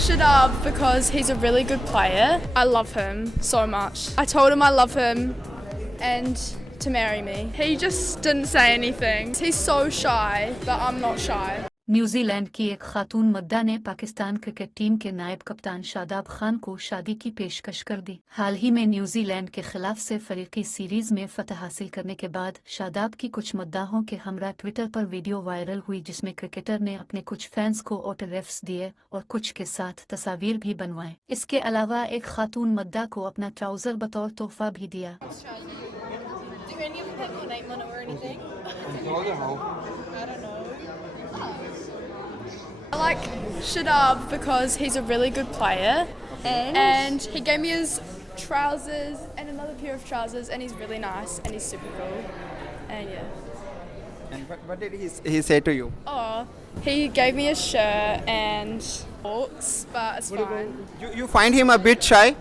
Shadab because he's a really good player. I love him so much. I told him I love him and to marry me. He just didn't say anything. He's so shy, but I'm not shy. New Zealand की एक खातून मद्दाह ने Pakistan cricket team के नायब कप्तान शादाब खान को शादी की पेशकश कर दी। हाल ही में न्यूजीलैंड के खिलाफ से फरीक़ी सीरीज में फतह हासिल करने के बाद शादाब की कुछ मद्दाहों के हमराह ट्विटर पर वीडियो वायरल हुई, जिसमें क्रिकेटर ने अपने कुछ फैंस को टोगरफ्स दिए और कुछ के साथ तसावीर भी बनवाए। इसके अलावा एक खातून मद्दाह को अपना ट्राउजर बतौर तोहफा भी दिया। I like Shadab because he's a really good player and he gave me his trousers and another pair of trousers and he's really nice and he's super cool and yeah. And what did he say to you? Oh, he gave me a shirt and books, but it's fine. You find him a bit shy?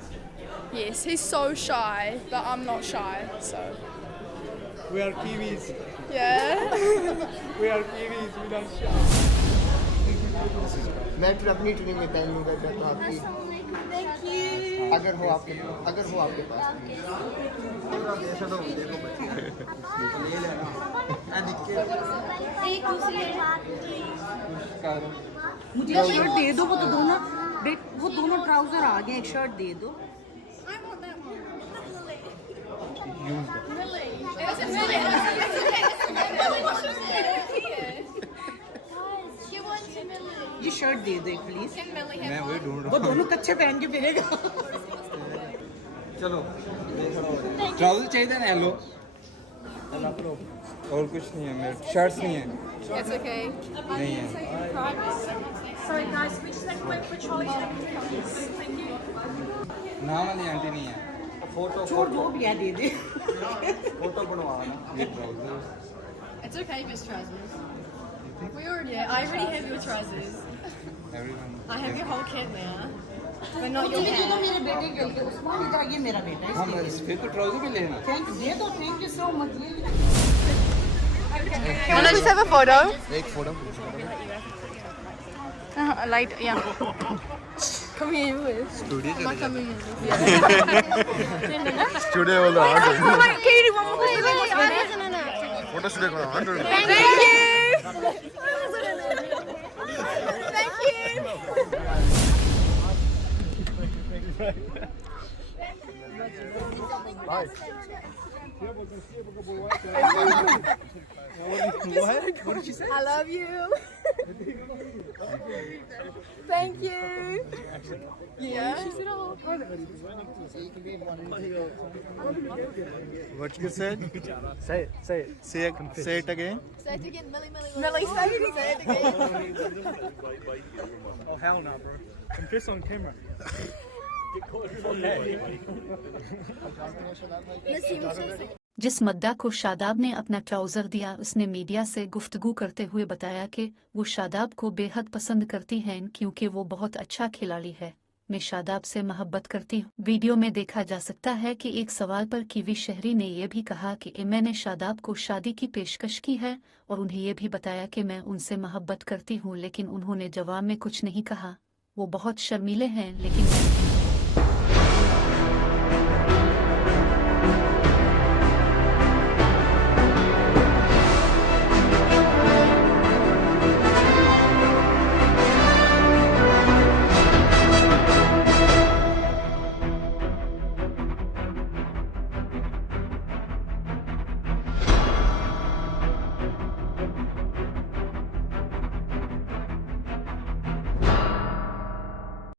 Yes, he's so shy, but I'm not shy, so. We are Kiwis. Yeah. We are Kiwis. We are shy. मैं फिर अपनी training में पहन लूँगा तो आपकी अगर हो आपके पास मुझे शर्ट दे दो, वो दोनों ट्राउजर आ गए, एक शर्ट दे दो। ये शर्ट दे दो प्लीज। मैं वही ढूंढ रहा वो दोनों कच्चे पहन के फिरेगा। चलो ट्राउजर चाहिए था ना येलो, और कुछ नहीं है मेरे, शर्ट्स नहीं है। It's okay. नहीं है। Sorry guys, we just like wait for Charlie to make the copies. Thank you. नाम वाली आंटी नहीं है। फोटो छोड़ दो भैया, दे दे। फोटो बनवाना। ये trouser. It's okay, Miss Trousers. I already have your trousers. I have your whole kit now, but not your ये तो pants. मेरे बेटे के लिए, उस्मान इधर, ये मेरा बेटा है, हाँ इसके बस लिए। फिर तो ट्राउजर भी लेना। थैंक दे दो, thank you so much. Can I just have a photo? एक photo Like, yeah. Come here, please. I'm not coming in. Studio वाला Oh my, Katie, one more thing. Photo studio का 100 Thank you. Thank you. What did she say? I love you. Thank you. Yeah. What you said? Say it again. Say it again, Millie, say it again. Oh hell no, bro. Confess on camera. जिस मद्दाह को शादाब ने अपना trouser दिया, उसने media से गुफ्तगू करते हुए बताया कि वो शादाब को बेहद पसंद करती हैं क्योंकि वो बहुत अच्छा खिलाड़ी है। मैं शादाब से मोहब्बत करती हूँ। वीडियो में देखा जा सकता है कि एक सवाल पर कीवी शहरी ने यह भी कहा कि मैंने शादाब को शादी की पेशकश की है और उन्हें यह भी बताया कि मैं उनसे मोहब्बत करती हूँ, लेकिन उन्होंने जवाब में कुछ नहीं कहा। वो बहुत शर्मीले हैं, लेकिन मैं